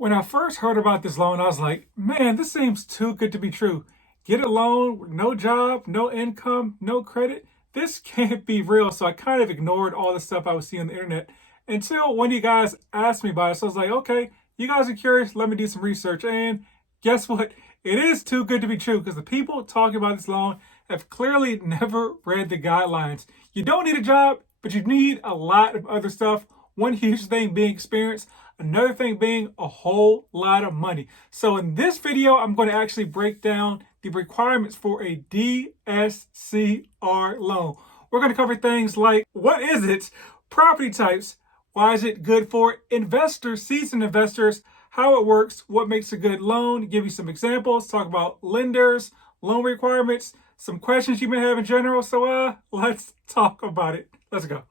When I first heard about this loan, I was like, man, this seems too good to be true. Get a loan, with no job, no income, no credit. This can't be real. So I kind of ignored all the stuff I was seeing on the internet until one of you guys asked me about it. So I was like, okay, you guys are curious. Let me do some research. And guess what? It is too good to be true because the people talking about this loan have clearly never read the guidelines. You don't need a job, but you need a lot of other stuff. One huge thing being experience, another thing being a whole lot of money. So in this video, I'm going to actually break down the requirements for a DSCR loan. We're going to cover things like what is it, property types, why is it good for investors, seasoned investors, how it works, what makes a good loan, give you some examples, talk about lenders, loan requirements, some questions you may have in general. So let's talk about it. Let's go.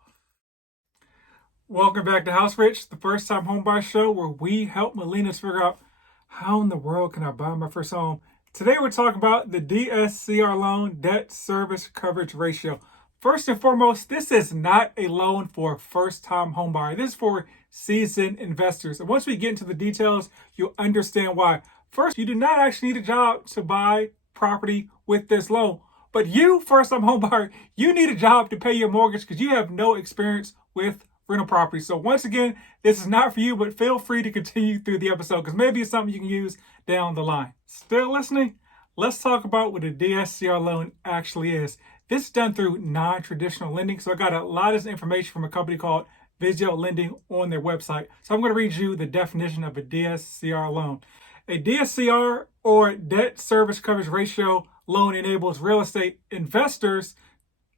Welcome back to House Rich, the first time homebuyer show where we help millennials figure out how in the world can I buy my first home. Today we're talking about the DSCR loan, debt service coverage ratio. First and foremost, this is not a loan for a first-time homebuyer. This is for seasoned investors. And once we get into the details, you'll understand why. First, you do not actually need a job to buy property with this loan. But you, first-time homebuyer, you need a job to pay your mortgage because you have no experience with rental property. So once again, this is not for you, but feel free to continue through the episode because maybe it's something you can use down the line. Still listening? Let's talk about what a DSCR loan actually is. This is done through non-traditional lending. So I got a lot of information from a company called Visio Lending on their website. So I'm going to read you the definition of a DSCR loan. A DSCR or debt service coverage ratio loan enables real estate investors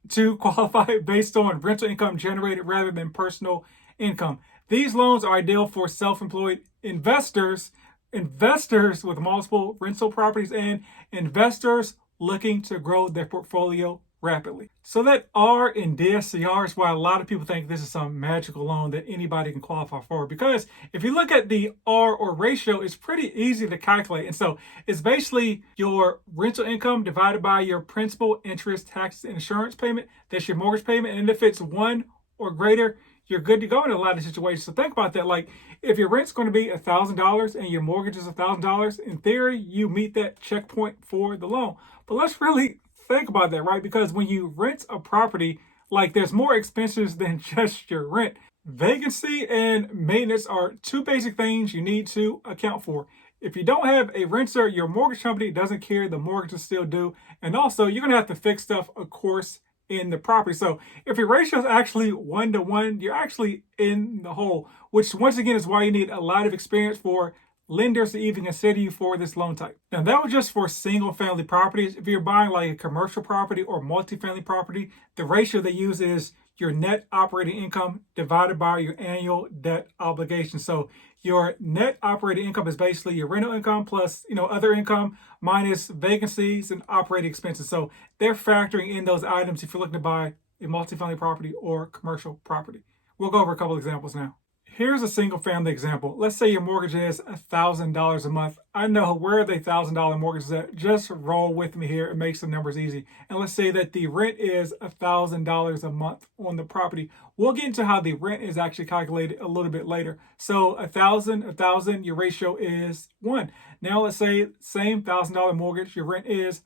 to qualify based on rental income generated rather than personal income. These loans are ideal for self-employed investors with multiple rental properties, and investors looking to grow their portfolio rapidly. So that R in DSCR is why a lot of people think this is some magical loan that anybody can qualify for. Because if you look at the R or ratio, it's pretty easy to calculate. And so it's basically your rental income divided by your principal, interest, taxes, and insurance payment. That's your mortgage payment. And if it's 1 or greater, you're good to go in a lot of situations. So think about that. Like if your rent's going to be $1,000 and your mortgage is $1,000, in theory, you meet that checkpoint for the loan. But let's really think about that, right? Because when you rent a property, like there's more expenses than just your rent. Vacancy and maintenance are two basic things you need to account for. If you don't have a renter, your mortgage company doesn't care, the mortgage is still due. And also you're gonna have to fix stuff, of course, in the property. So if your ratio is actually 1-to-1, you're actually in the hole, which once again is why you need a lot of experience for lenders to even consider you for this loan type. Now that was just for single family properties. If you're buying like a commercial property or multifamily property, the ratio they use is your net operating income divided by your annual debt obligation. So your net operating income is basically your rental income plus, other income minus vacancies and operating expenses. So they're factoring in those items if you're looking to buy a multifamily property or commercial property. We'll go over a couple examples now. Here's a single family example. Let's say your mortgage is $1,000 a month. I know where the $1,000 mortgage is at. Just roll with me here. It makes the numbers easy. And let's say that the rent is $1,000 a month on the property. We'll get into how the rent is actually calculated a little bit later. So 1,000, your ratio is 1. Now let's say same $1,000 mortgage, your rent is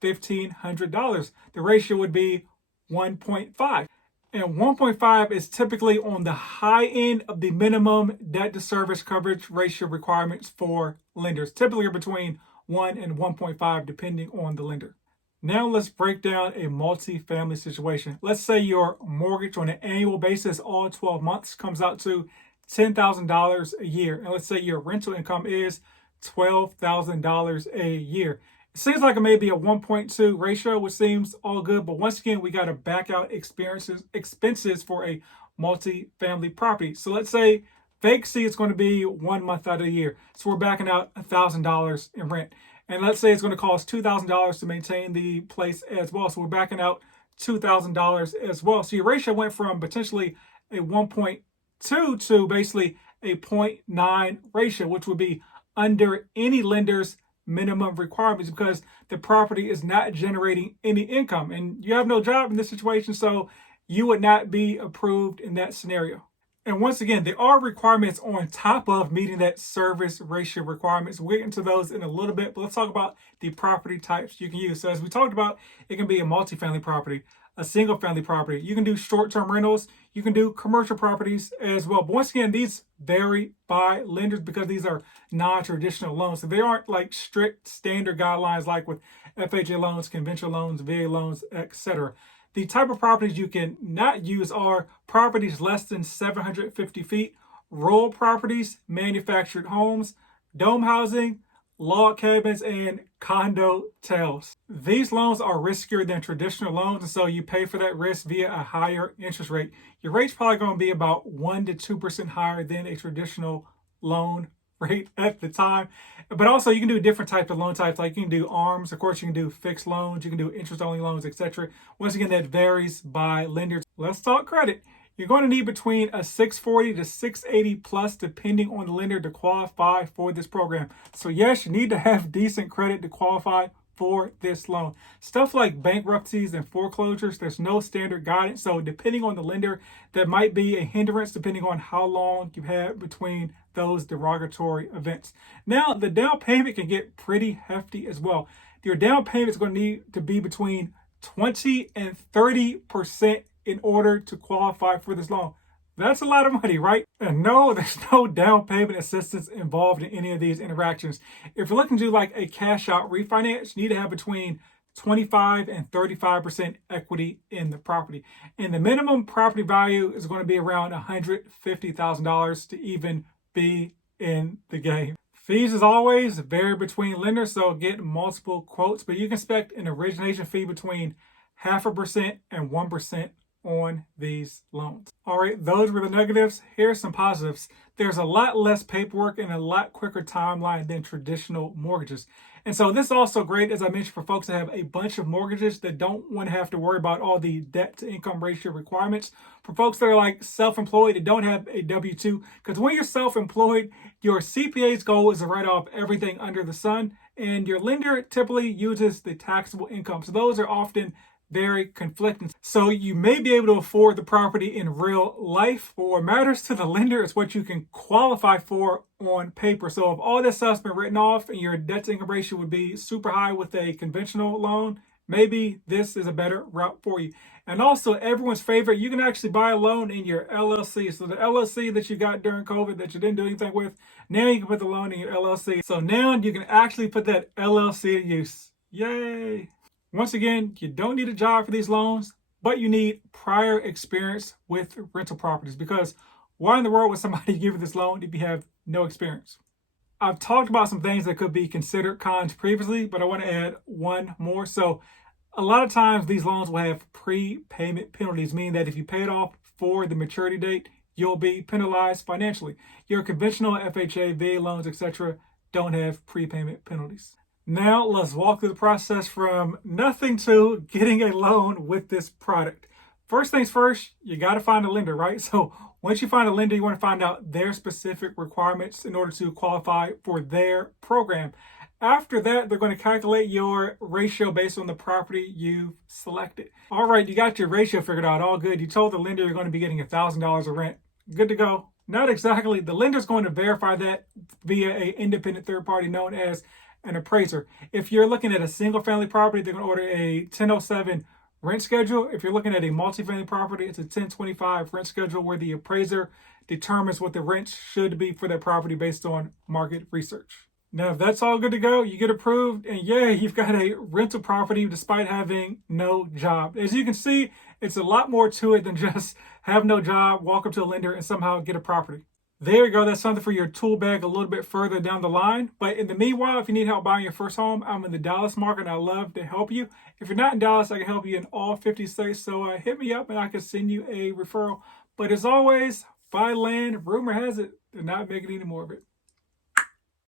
$1,500. The ratio would be 1.5. And 1.5 is typically on the high end of the minimum debt to service coverage ratio requirements for lenders. Typically are between 1 and 1.5 depending on the lender. Now let's break down a multi-family situation. Let's say your mortgage on an annual basis all 12 months comes out to $10,000 a year. And let's say your rental income is $12,000 a year. It seems like it may be a 1.2 ratio, which seems all good. But once again, we got to back out expenses for a multi-family property. So let's say vacancy is going to be 1 month out of the year. So we're backing out $1,000 in rent. And let's say it's going to cost $2,000 to maintain the place as well. So we're backing out $2,000 as well. So your ratio went from potentially a 1.2 to basically a 0.9 ratio, which would be under any lender's minimum requirements because the property is not generating any income and you have no job in this situation, so you would not be approved in that scenario. And once again, there are requirements on top of meeting that service ratio requirements. We'll get into those in a little bit, but let's talk about the property types you can use. So as we talked about, it can be a multifamily property, a single family property. You can do short-term rentals. You can do commercial properties as well. But once again, these vary by lenders because these are non-traditional loans. So they aren't like strict standard guidelines like with FHA loans, conventional loans, VA loans, etc. The type of properties you can not use are properties less than 750 feet, rural properties, manufactured homes, dome housing, log cabins, and condo towns. These loans are riskier than traditional loans, and so you pay for that risk via a higher interest rate. Your rate's probably going to be about 1 to 2% higher than a traditional loan rate at the time. But also you can do different types of loan types, like you can do ARMs, of course you can do fixed loans, you can do interest only loans, etc. Once again, that varies by lenders. Let's talk credit. You're going to need between a 640 to 680 plus depending on the lender to qualify for this program. So yes, you need to have decent credit to qualify for this loan. Stuff like bankruptcies and foreclosures, there's no standard guidance. So depending on the lender, that might be a hindrance depending on how long you've had between those derogatory events. Now, the down payment can get pretty hefty as well. Your down payment is going to need to be between 20 and 30% in order to qualify for this loan. That's a lot of money, right? And no, there's no down payment assistance involved in any of these interactions. If you're looking to do like a cash out refinance, you need to have between 25 and 35% equity in the property. And the minimum property value is going to be around $150,000 to even be in the game. Fees, as always, vary between lenders, so get multiple quotes, but you can expect an origination fee between 0.5% and 1% on these loans. All right, those were the negatives. Here's some positives. There's a lot less paperwork and a lot quicker timeline than traditional mortgages. And so this is also great, as I mentioned, for folks that have a bunch of mortgages that don't want to have to worry about all the debt to income ratio requirements. For folks that are like self-employed that don't have a W-2, because when you're self-employed, your CPA's goal is to write off everything under the sun, and your lender typically uses the taxable income. So those are often very conflicting. So you may be able to afford the property in real life, but what matters to the lender is what you can qualify for on paper. So if all this stuff's been written off and your debt to income ratio would be super high with a conventional loan, maybe this is a better route for you. And also, everyone's favorite, you can actually buy a loan in your LLC. So the LLC that you got during COVID that you didn't do anything with, now you can put the loan in your LLC. So now you can actually put that LLC to use. Yay! Once again, you don't need a job for these loans, but you need prior experience with rental properties, because why in the world would somebody give you this loan if you have no experience? I've talked about some things that could be considered cons previously, but I want to add one more. So a lot of times these loans will have prepayment penalties, meaning that if you pay it off before the maturity date, you'll be penalized financially. Your conventional FHA, VA loans, etc. don't have prepayment penalties. Now let's walk through the process from nothing to getting a loan with this product. First things first, you got to find a lender, right? So once you find a lender, you want to find out their specific requirements in order to qualify for their program. After that, they're going to calculate your ratio based on the property you've selected. All right, you got your ratio figured out, all good. You told the lender you're going to be getting $1,000 of rent. Good to go. Not exactly. The lender's going to verify that via an independent third party known as an appraiser. If you're looking at a single family property, they're going to order a 1007 rent schedule. If you're looking at a multifamily property, it's a 1025 rent schedule where the appraiser determines what the rent should be for that property based on market research. Now, if that's all good to go, you get approved, and yeah, you've got a rental property despite having no job. As you can see, it's a lot more to it than just have no job, walk up to a lender, and somehow get a property. There you go. That's something for your tool bag a little bit further down the line. But in the meanwhile, if you need help buying your first home, I'm in the Dallas market and I love to help you. If you're not in Dallas, I can help you in all 50 states. So hit me up and I can send you a referral. But as always, buy land. Rumor has it they're not making any more of it.